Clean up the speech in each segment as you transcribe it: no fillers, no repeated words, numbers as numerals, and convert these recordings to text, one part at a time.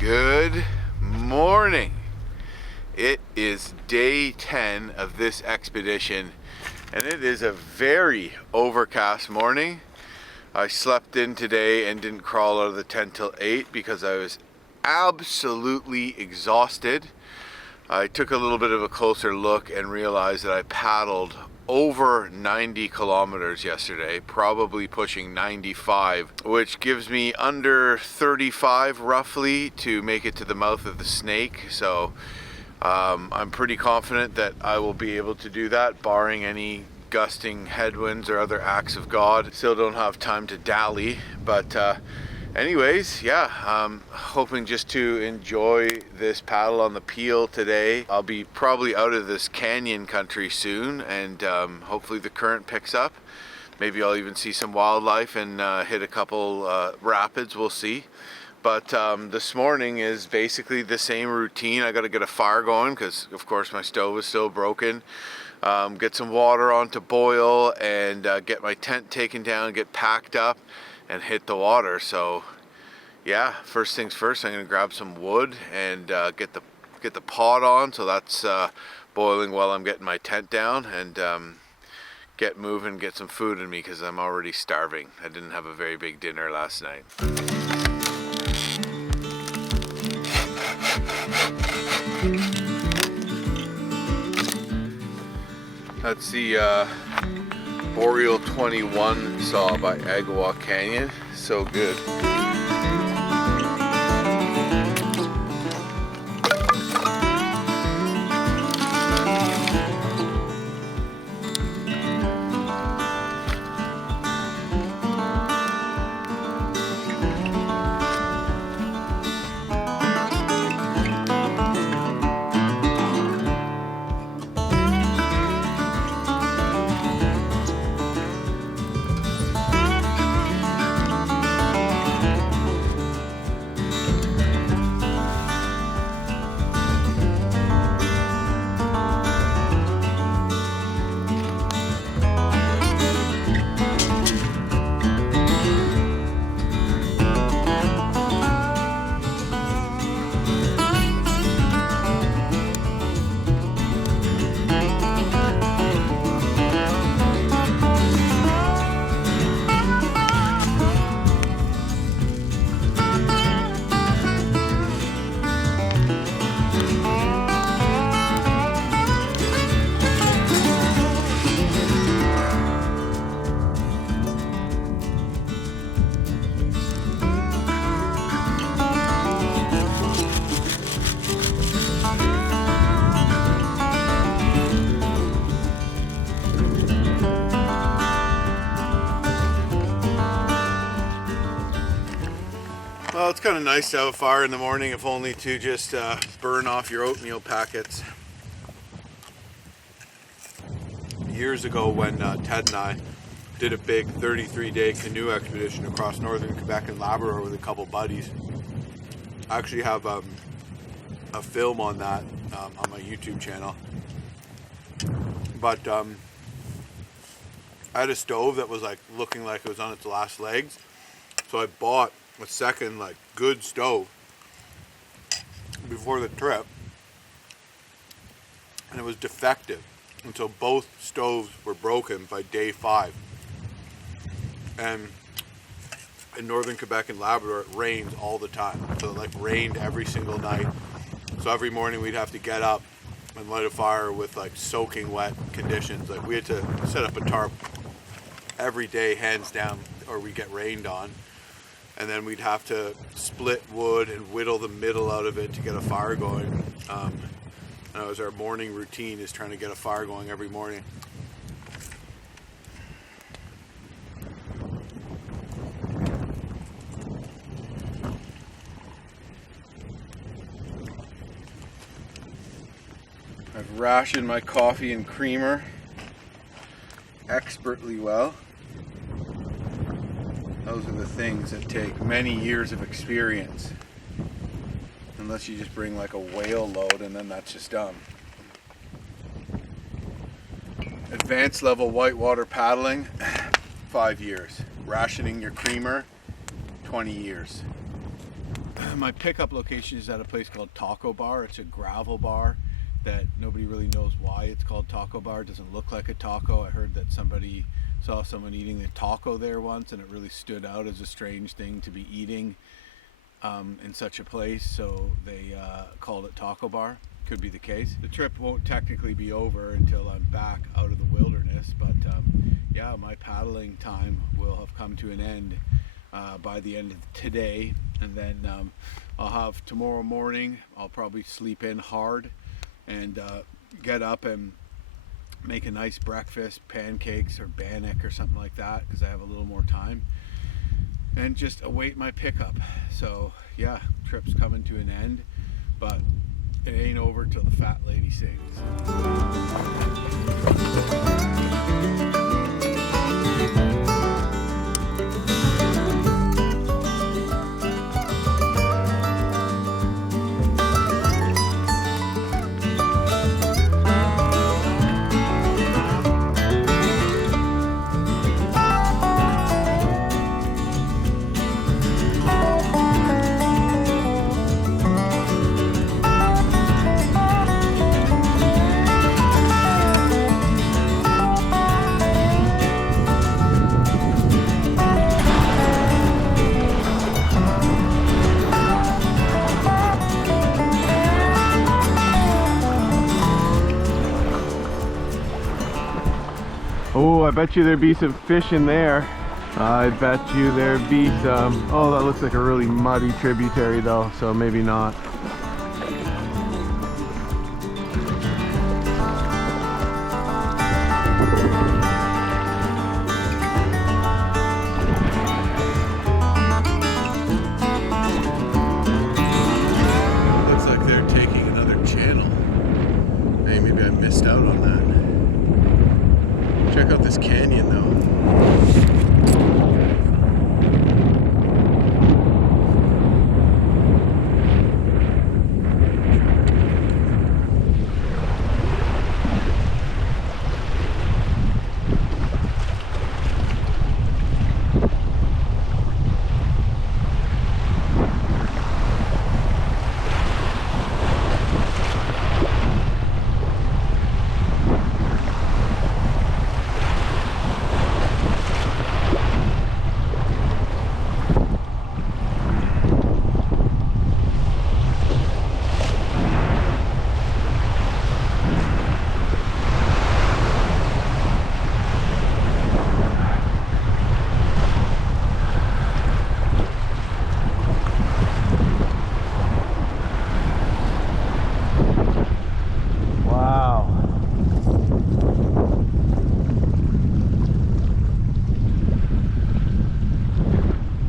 Good morning. It is day 10 of this expedition and it is a very overcast morning. I slept in today and didn't crawl out of the tent till 8 because I was absolutely exhausted. I took a little bit of a closer look and realized that I paddled over 90 kilometers yesterday, probably pushing 95, which gives me under 35 roughly to make it to the mouth of the Snake. So I'm pretty confident that I will be able to do that, barring any gusting headwinds or other acts of God. Still don't have time to dally, but anyways, yeah, I'm hoping just to enjoy this paddle on the Peel today. I'll be probably out of this canyon country soon, and hopefully the current picks up. Maybe I'll even see some wildlife and hit a couple rapids, we'll see. But this morning is basically the same routine. I gotta get a fire going because of course my stove is still broken. Get some water on to boil and get my tent taken down, get packed up and hit the water. So yeah, first things first, I'm gonna grab some wood and get the pot on, so that's boiling while I'm getting my tent down, and get moving, get some food in me because I'm already starving. I didn't have a very big dinner last night. That's the Boreal 21 saw by Agawa Canyon. So good. Well, it's kind of nice to have a fire in the morning, if only to just burn off your oatmeal packets. Years ago when Ted and I did a big 33-day canoe expedition across northern Quebec and Labrador with a couple buddies. I actually have a film on that on my YouTube channel. But I had a stove that was like looking like it was on its last legs. So I bought a second like good stove before the trip, and it was defective, and so both stoves were broken by day 5. And in northern Quebec and Labrador it rains all the time, so it like rained every single night. So every morning we'd have to get up and light a fire with like soaking wet conditions. Like we had to set up a tarp every day, hands down, or we get rained on. And then we'd have to split wood and whittle the middle out of it to get a fire going. And that was our morning routine, is trying to get a fire going every morning. I've rationed my coffee and creamer expertly well. Those are the things that take many years of experience. Unless you just bring like a whale load, and then that's just dumb. Advanced level whitewater paddling, 5 years. Rationing your creamer, 20 years. my pickup location is at a place called Taco Bar. It's a gravel bar that nobody really knows why it's called Taco Bar. It doesn't look like a taco. I heard that somebody saw someone eating a taco there once, and it really stood out as a strange thing to be eating in such a place, so they called it Taco Bar. Could be the case. The trip won't technically be over until I'm back out of the wilderness, but yeah, my paddling time will have come to an end by the end of today, and then I'll have tomorrow morning. I'll probably sleep in hard and get up and make a nice breakfast, pancakes or bannock or something like that, because I have a little more time, and just await my pickup. So yeah, trip's coming to an end, but it ain't over till the fat lady sings. Oh, I bet you there'd be some fish in there. I bet you there'd be some. Oh, that looks like a really muddy tributary though, so maybe not. Looks like they're taking another channel. Hey, maybe I missed out on that. Check out this canyon though.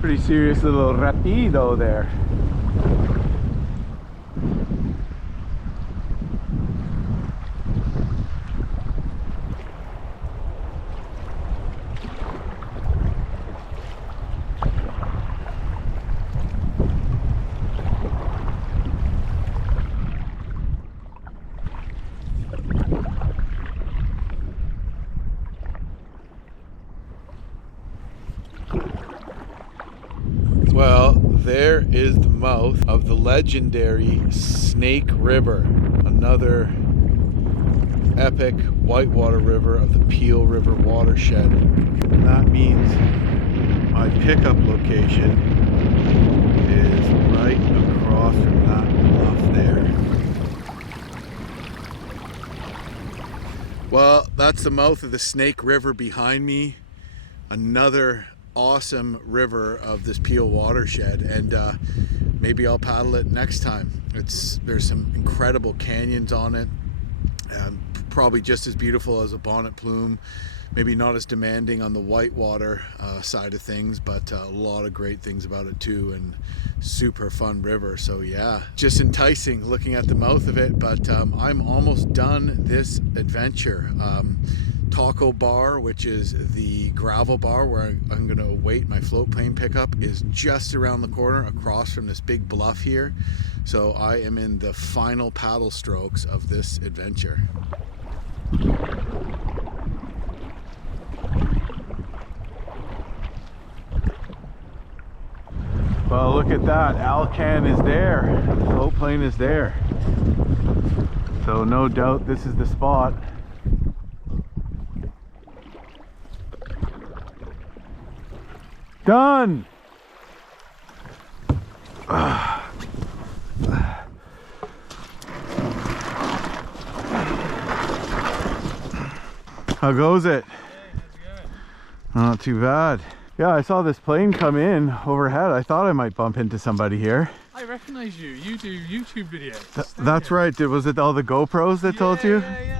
Pretty serious little rapido there. Well, there is the mouth of the legendary Snake River, another epic whitewater river of the Peel River watershed. And that means my pickup location is right across from that bluff there. Well, that's the mouth of the Snake River behind me. Another awesome river of this Peel watershed, and maybe I'll paddle it next time. There's some incredible canyons on it, probably just as beautiful as a Bonnet Plume, maybe not as demanding on the whitewater side of things, but a lot of great things about it too, and super fun river. So yeah, just enticing looking at the mouth of it, but I'm almost done this adventure. Taco Bar, which is the gravel bar where I'm going to await my floatplane pickup, is just around the corner across from this big bluff here. So I am in the final paddle strokes of this adventure. Well, look at that. Alcan is there. The floatplane is there. So no doubt this is the spot. Done! How goes it? Hey, how's it going? Not too bad. Yeah, I saw this plane come in overhead. I thought I might bump into somebody here. I recognize you. You do YouTube videos. That's right. Was it all the GoPros that told you? Yeah.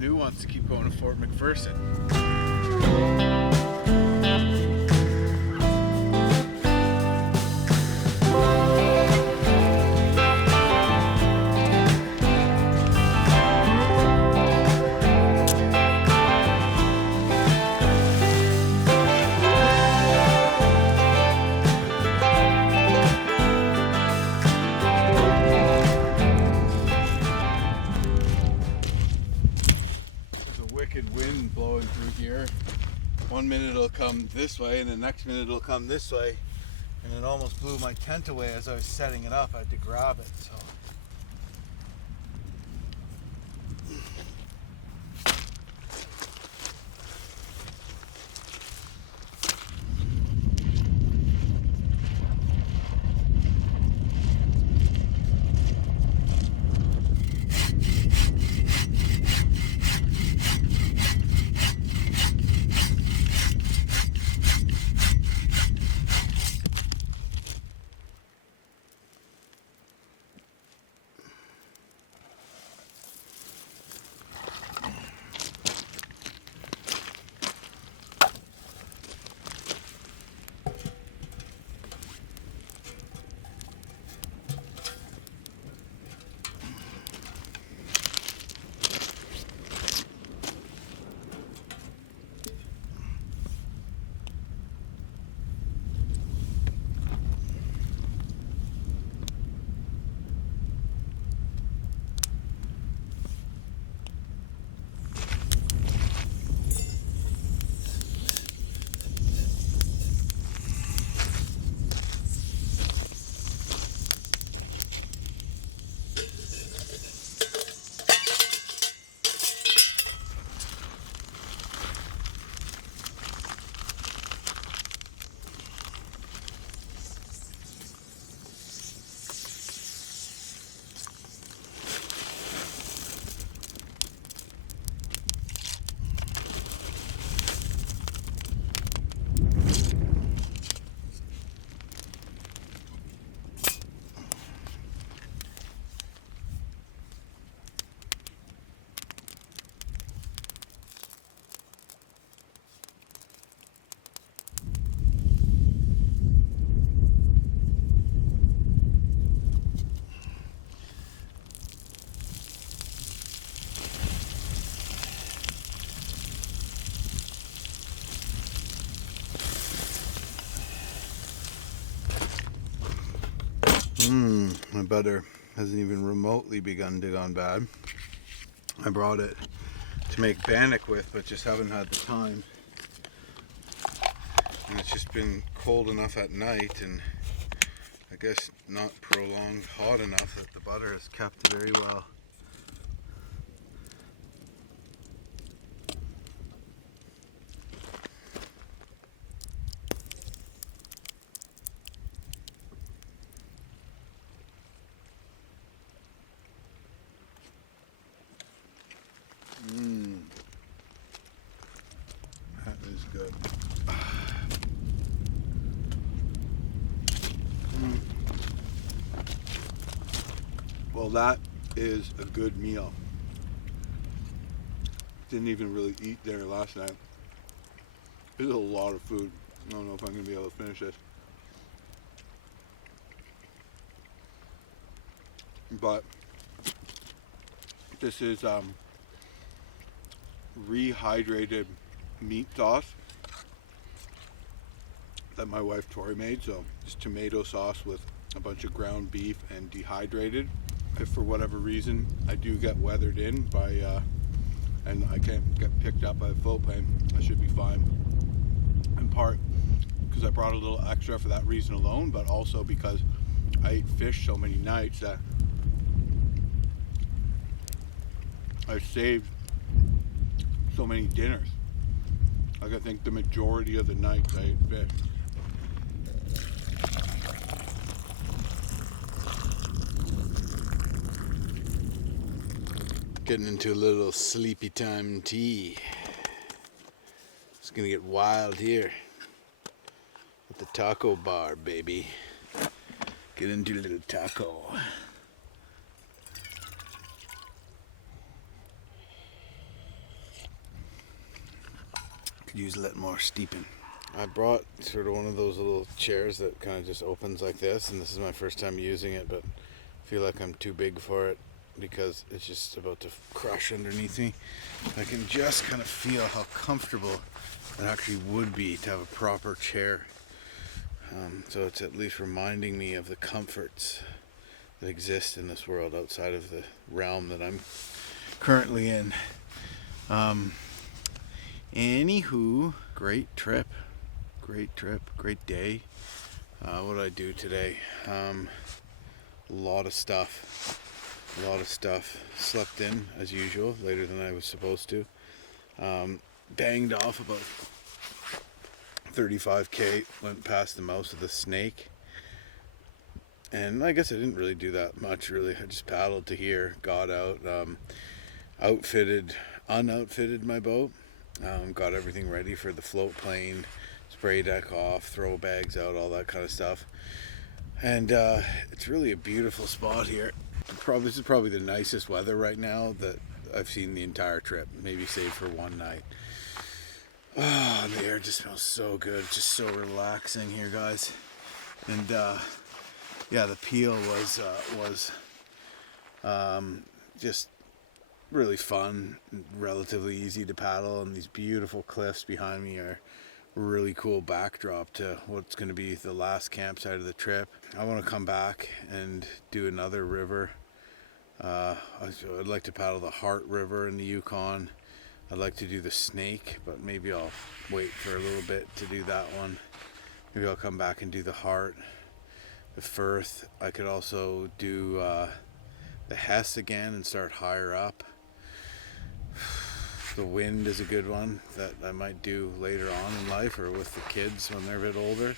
Canoe wants to keep going to Fort McPherson. Wind blowing through here. 1 minute it'll come this way and the next minute it'll come this way, and it almost blew my tent away as I was setting it up. I had to grab it. So my butter hasn't even remotely begun to gone bad. I brought it to make bannock with, but just haven't had the time. And it's just been cold enough at night, and I guess not prolonged hot enough that the butter is kept very well. That is good. Well, that is a good meal. Didn't even really eat there last night. This is a lot of food. I don't know if I'm going to be able to finish this. But this is rehydrated meat sauce that my wife Tori made. So it's tomato sauce with a bunch of ground beef and dehydrated. If for whatever reason I do get weathered in by and I can't get picked up by a floatplane, I should be fine. In part because I brought a little extra for that reason alone, but also because I ate fish so many nights that I saved so many dinners. Like I think the majority of the nights I ate fish. Getting into a little sleepy time tea. It's gonna get wild here at the taco bar, baby. Get into a little taco. Could use a little more steeping. I brought sort of one of those little chairs that kind of just opens like this, and this is my first time using it, but I feel like I'm too big for it because it's just about to crush underneath me. I can just kind of feel how comfortable it actually would be to have a proper chair. So it's at least reminding me of the comforts that exist in this world outside of the realm that I'm currently in. Anywho, great trip, great day. What did I do today? A lot of stuff. Slept in as usual, later than I was supposed to. Banged off about 35k, went past the mouth of the Snake. And I guess I didn't really do that much, really. I just paddled to here, got out, unoutfitted my boat. Got everything ready for the floatplane, spray deck off, throw bags out, all that kind of stuff. And it's really a beautiful spot here. This is probably the nicest weather right now that I've seen the entire trip, maybe save for one night. Oh, and the air just smells so good, just so relaxing here, guys. And yeah, the peel was just really fun, relatively easy to paddle, and these beautiful cliffs behind me are a really cool backdrop to what's going to be the last campsite of the trip. I want to come back and do another river. I'd like to paddle the Heart River in the Yukon. I'd like to do the Snake, but maybe I'll wait for a little bit to do that one. Maybe I'll come back and do the Heart, the Firth. I could also do the Hess again and start higher up. The Wind is a good one that I might do later on in life or with the kids when they're a bit older.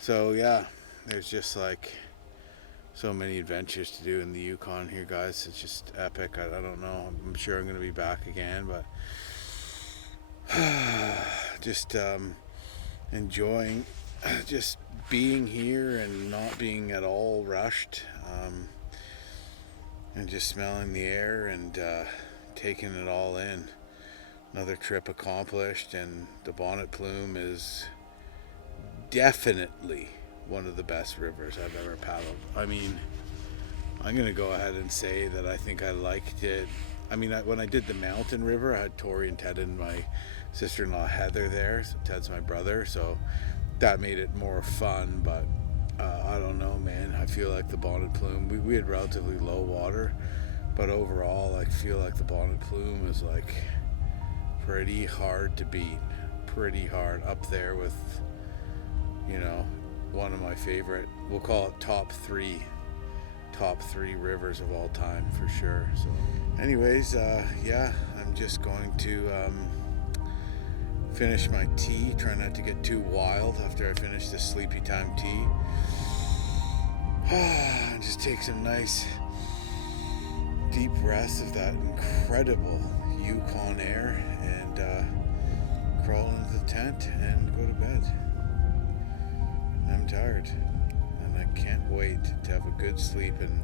So yeah, there's just like so many adventures to do in the Yukon here, guys. It's just epic. I don't know. I'm sure I'm going to be back again, but just enjoying just being here and not being at all rushed, and just smelling the air and taking it all in. Another trip accomplished, and the Bonnet Plume is definitely one of the best rivers I've ever paddled. I mean, I'm gonna go ahead and say that I think I liked it. I mean, when I did the Mountain River, I had Tori and Ted and my sister-in-law Heather there. So Ted's my brother, so that made it more fun. But I don't know, man. I feel like the Bonnet Plume, we had relatively low water, but overall I feel like the Bonnet Plume is like pretty hard to beat. Pretty hard, up there with, you know, one of my favorite we'll call it top three rivers of all time for sure. So anyways, yeah, I'm just going to finish my tea, try not to get too wild after I finish this sleepy time tea. Just take some nice deep breaths of that incredible Yukon air and crawl into the tent and go to bed. I'm tired and I can't wait to have a good sleep and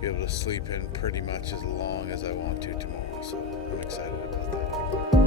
be able to sleep in pretty much as long as I want to tomorrow. So I'm excited about that.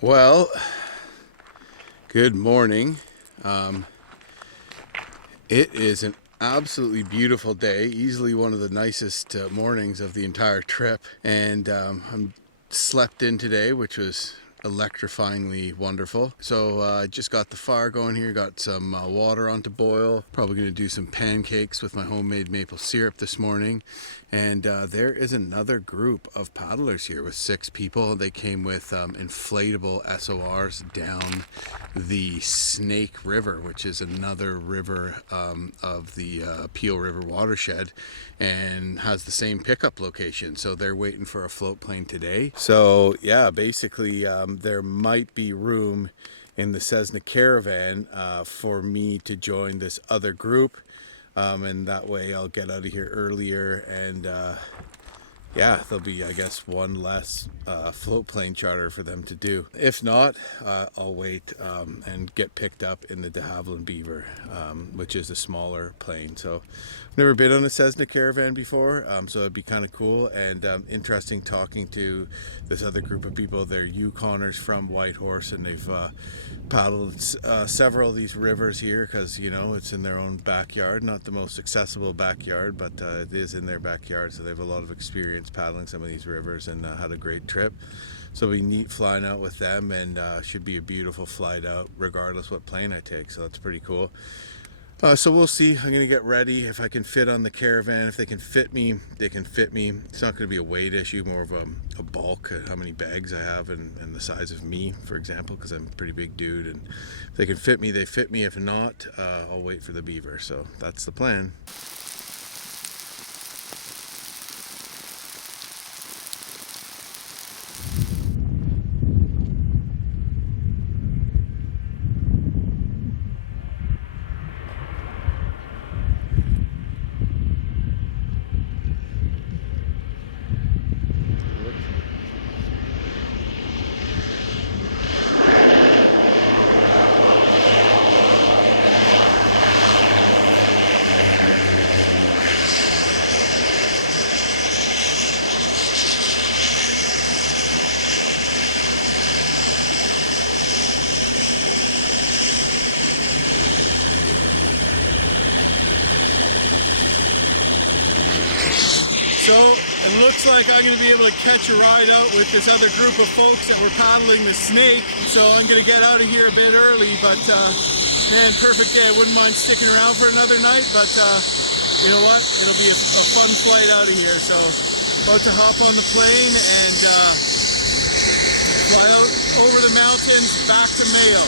Well, good morning. It is an absolutely beautiful day, easily one of the nicest mornings of the entire trip, and I'm slept in today, which was electrifyingly wonderful. So I just got the fire going here, got some water on to boil. Probably going to do some pancakes with my homemade maple syrup this morning. And there is another group of paddlers here with 6 people. They came with inflatable SORs down the Snake River, which is another river of the Peel River watershed, and has the same pickup location. So they're waiting for a float plane today. So yeah, basically there might be room in the Cessna Caravan for me to join this other group. And that way I'll get out of here earlier, and yeah, there'll be, I guess, one less float plane charter for them to do. If not, I'll wait and get picked up in the de Havilland Beaver, which is a smaller plane. So I've never been on a Cessna Caravan before, so it'd be kind of cool and interesting talking to this other group of people. They're Yukoners from Whitehorse, and they've paddled several of these rivers here because, you know, it's in their own backyard. Not the most accessible backyard, but it is in their backyard, so they have a lot of experience paddling some of these rivers, and had a great trip. So it'll be neat flying out with them, and should be a beautiful flight out regardless what plane I take, so that's pretty cool. So we'll see. I'm gonna get ready. If I can fit on the caravan, if they can fit me, they can fit me. It's not gonna be a weight issue, more of a bulk, how many bags I have, and the size of me, for example, because I'm a pretty big dude, and if they can fit me, they fit me. If not, I'll wait for the Beaver. So that's the plan. So it looks like I'm going to be able to catch a ride out with this other group of folks that were paddling the Snake. So I'm going to get out of here a bit early, but man, perfect day. I wouldn't mind sticking around for another night, but you know what? It'll be a fun flight out of here. So about to hop on the plane and fly out over the mountains back to Mayo.